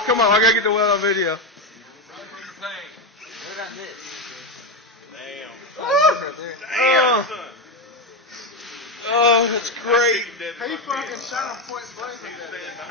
Oh, come on. I gotta get the well on video. Damn. Oh, that's great. He fucking shot him point blank.